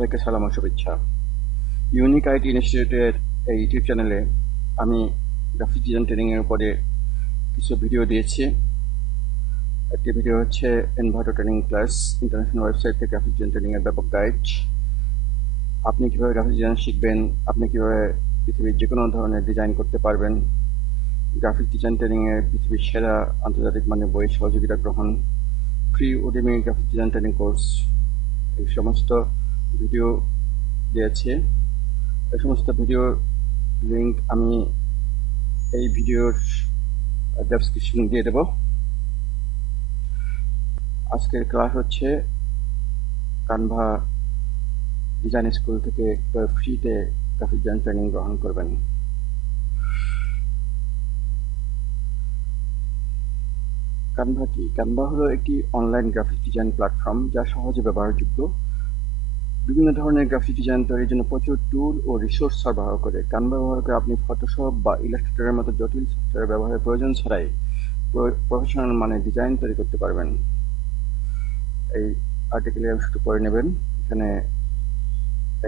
সবাইকে সালাম ও শুভেচ্ছা। ইউনিক আইটি ইনস্টিটিউটের এই ইউটিউব চ্যানেলে আমি গ্রাফিক ডিজাইন ট্রেনিংয়ের উপরে কিছু ভিডিও দিয়েছি। একটি ভিডিও হচ্ছে Envato training class, international website থেকে গ্রাফিক ডিজাইন ট্রেনিংয়ের ব্যাপক গাইড। আপনি কীভাবে গ্রাফিক ডিজাইন শিখবেন, আপনি কীভাবে পৃথিবীর যে কোনো ধরনের ডিজাইন করতে পারবেন, গ্রাফিক ডিজাইন ট্রেনিংয়ের পৃথিবীর সেরা আন্তর্জাতিক মানের বইয়ের সহযোগিতা গ্রহণ, free Udemy graphic design training course, এই সমস্ত ভিডিও দিয়েছে। এই সমস্ত ভিডিওর লিঙ্ক আমি এই ভিডিওর ডেসক্রিপশন দিয়ে দেব। আজকের ক্লাস হচ্ছে কানভা ডিজাইন স্কুল থেকে ফ্রিতে গ্রাফিক ডিজাইন ট্রেনিং গ্রহণ করবেন। কানভা কি? কানভা হলো একটি অনলাইন গ্রাফিক ডিজাইন প্ল্যাটফর্ম যা সহজে ব্যবহারযোগ্য। বিভিন্ন ধরনের গ্রাফিক ডিজাইন তৈরির জন্য প্রচুর টুল ও রিসোর্স সরবরাহ করে। কানভা ব্যবহার করে আপনি ফটোশপ বা ইলাস্ট্রেটরের মতো জটিল সফটওয়্যার ব্যবহারের প্রয়োজন ছাড়াই প্রফেশনাল মানের ডিজাইন তৈরি করতে পারবেন। এই আর্টিকেলে শুধু পড়ে নেবেন, এখানে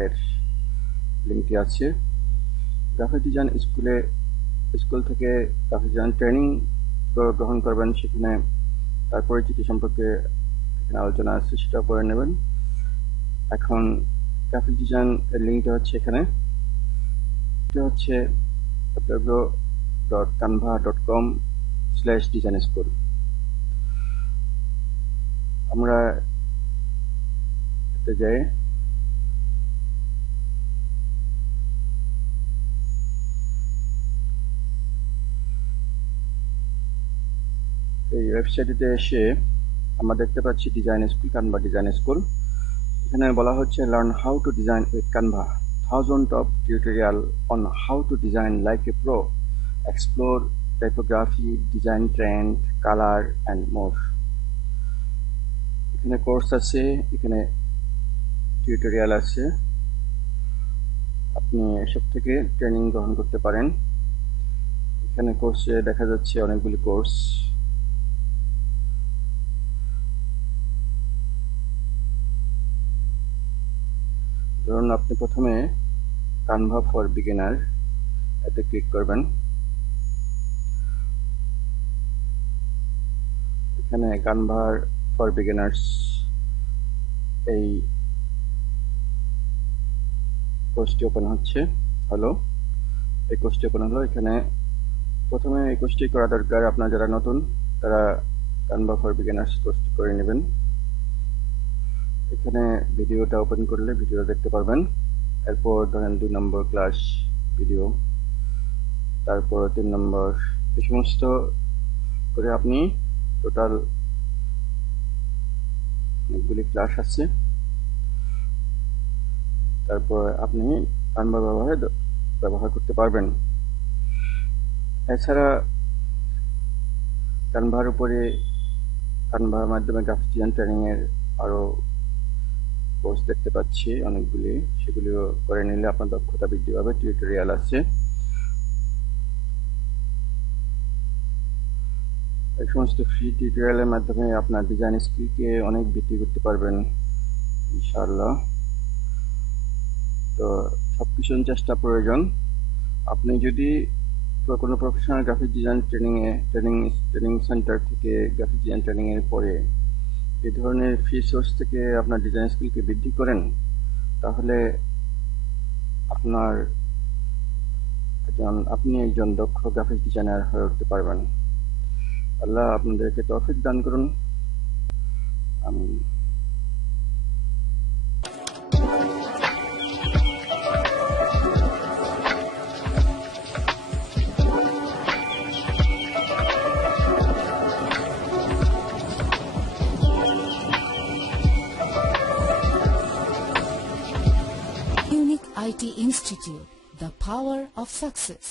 এর লিঙ্কটি আছে। গ্রাফিক ডিজাইন স্কুল থেকে গ্রাফিক ডিজাইন ট্রেনিং গ্রহণ করবেন, সেখানে তার পরিচিতি সম্পর্কে এখানে আলোচনা আছে, সেটাও পড়ে নেবেন। এখন গ্রাফিক ডিজাইন এর লিঙ্কটা হচ্ছে এখানে, এটা হচ্ছে www.canva.com/designschool। আমরা এতে যাই, এই ওয়েবসাইটে এসে আমরা দেখতে পাচ্ছি design school, Canva design school. এখানে বলা হচ্ছে learn how to design with Canva, 1000 of tutorial on how to design like a pro, explore typography, design trend, color and more। এখানে কোর্স আছে, এখানে টিউটোরিয়াল আছে, আপনি এসব থেকে ট্রেনিং গ্রহণ করতে পারেন। এখানে কোর্সে দেখা যাচ্ছে অনেকগুলি কোর্স। ধরুন আপনি প্রথমে কানভা ফর বিগিনার এতে ক্লিক করবেন। এখানে কানভা ফর বিগিনার্স এই কোর্সটি ওপেন হচ্ছে, এই কোর্সটি ওপেন হলো। এখানে প্রথমে এই কোর্সটি করা দরকার, আপনারা যারা নতুন তারা কানভা ফর বিগিনার্স কোর্সটি করে নেবেন। এখানে ভিডিওটা ওপেন করলে ভিডিও দেখতে পারবেন। এরপর ধরেন 2 নম্বর ক্লাস ভিডিও, তারপর 3 নম্বর, এই সমস্ত করে আপনি টোটাল অনেকগুলি ক্লাস আছে। তারপর আপনি কানভা ব্যবহার করতে পারবেন। এছাড়া কানভার উপরে কানভার মাধ্যমে গ্রাফিক ডিজাইন ট্রেনিং এর আরো কোর্স দেখতে পাচ্ছি অনেকগুলি, সেগুলিও করে নিলে আপনার দক্ষতা বৃদ্ধি পাবে। টিউটোরিয়াল আছে, এই সমস্ত ফ্রি টিউটোরিয়ালের মাধ্যমে আপনার ডিজাইন স্কিলকে অনেক বৃদ্ধি করতে পারবেন ইনশাআল্লাহ। তো সবকিছু চেষ্টা প্রয়োজন। আপনি যদি কোনো professional graphic design training centre থেকে গ্রাফিক ডিজাইন ট্রেনিং এর পরে এই ধরনের ফ্রি সোর্স থেকে আপনার ডিজাইন স্কিলকে বৃদ্ধি করেন, তাহলে আপনি একজন দক্ষ গ্রাফিক ডিজাইনার হয়ে উঠতে পারবেন। আল্লাহ আপনাদেরকে তৌফিক দান করুন, আমিন। IT Institute, the power of success.